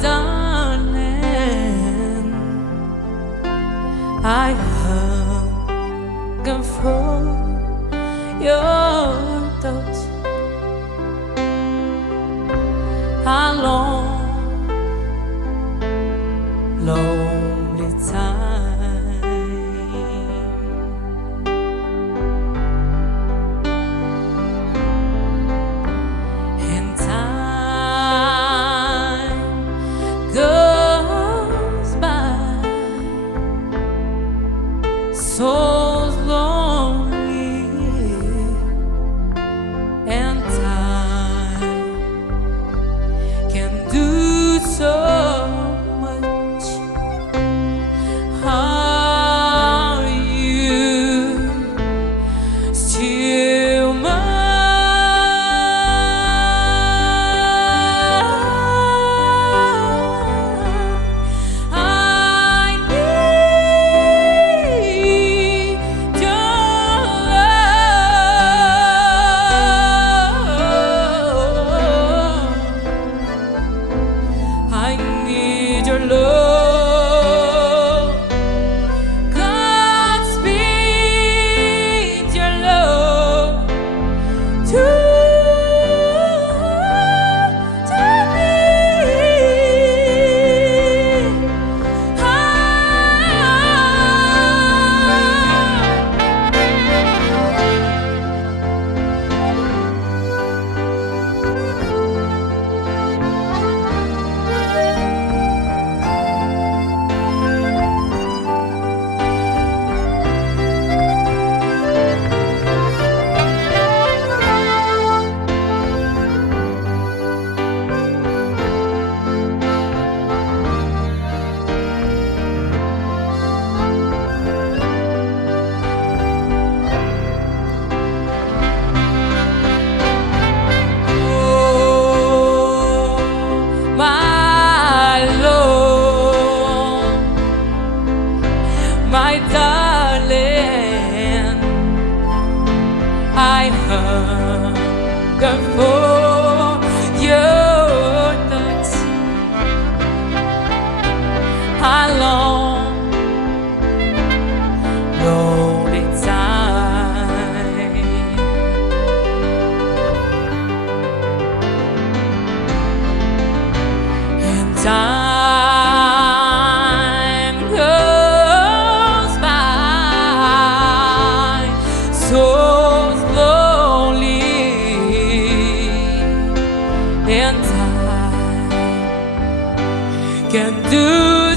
darling, I hunger for your touch. How long, lonely time, and time goes by so slowly, and time can do so much. Are you still mine? I need your love. I need your love. God speed your love to me. My darling, I hunger for your touch. How long, lonely time, and time so slowly, and time can do